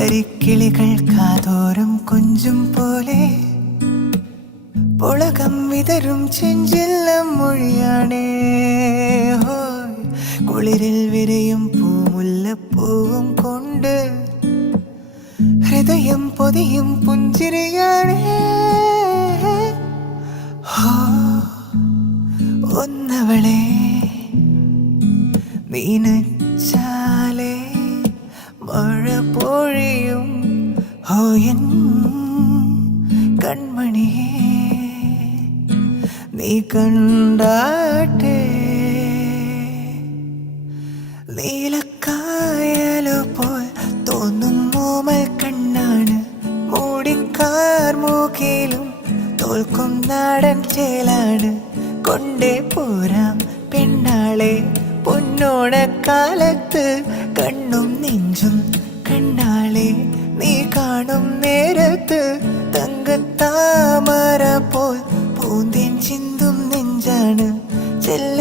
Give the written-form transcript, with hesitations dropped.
പുലരിക്കിളികൾ കാതോരം കൊഞ്ചും പോലെ പുളകം വിതറും ചെഞ്ചെല്ലം മൊഴിയാണേ. കുളിരിൽ വിരയും പൂമുല്ലപ്പൂവും കൊണ്ട് ഹൃദയം പൊതിയും പുഞ്ചിരിയാണേ. ഒന്നവളെ നീനച്ചാലേ മഴ പൊഴിയും എൻ കൺമണിയേ നീ കണ്ടാട്ടെ. നീലക്കായലോ പോൽ തോന്നും മോമൽ കണ്ണാണ് മൂടിക്കാർ മൂക്കിലും തോൽക്കും നാടൻ ചേലാണ്. കൊണ്ടേ പോരാം പെണ്ണാളെ പൊന്നോണക്കാലത്ത് കണ്ണും നെഞ്ചും കണ്ണാളെ നീ കാണും നേരത്ത്. തങ്കത്താമര പോൽ പൂന്തേൻ ചിന്തും നെഞ്ചാണ് ചെല്ല